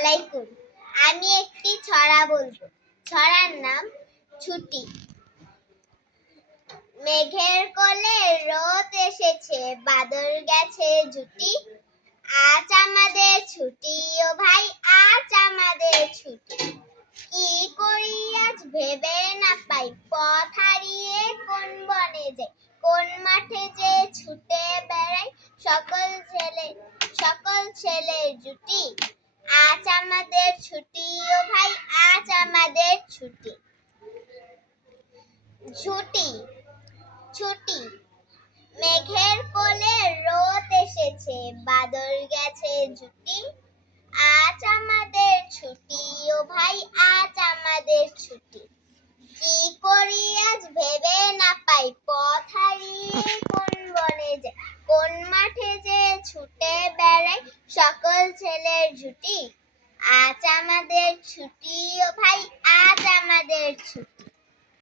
আলাইকুম। আমি একটি ছড়া বলবো। ছড়ার নাম ছুটি। মেঘের কোলে রোদ এসেছে, বাদল গেছে জুটি। আজ আমাদের ছুটি ও ভাই, আজ আমাদের ছুটি। কি করি আজ ভেবে না পাই, পথ হারিয়ে কোন বনে যাই, কোন মাঠে যে ছুটে বেড়াই, সকল ছেলের জুটি। আজ আমাদের ছুটি ও ভাই, আজ আমাদের ছুটি। ছুটি ছুটি মেঘের কোলে রোদ এসেছে, বাদল গেছে জুটি। আজ আমাদের ছুটি ও ভাই, আজ আমাদের ছুটি। কি করি আজ ভেবে না পাই, পথ হারিয়ে কোন বনে যাই, কোন মাঠে যে ছুটে বেড়াই, সকল ছেলের জুটি। আজ আমাদের ছুটি ও ভাই, আজ আমাদের ছুটি।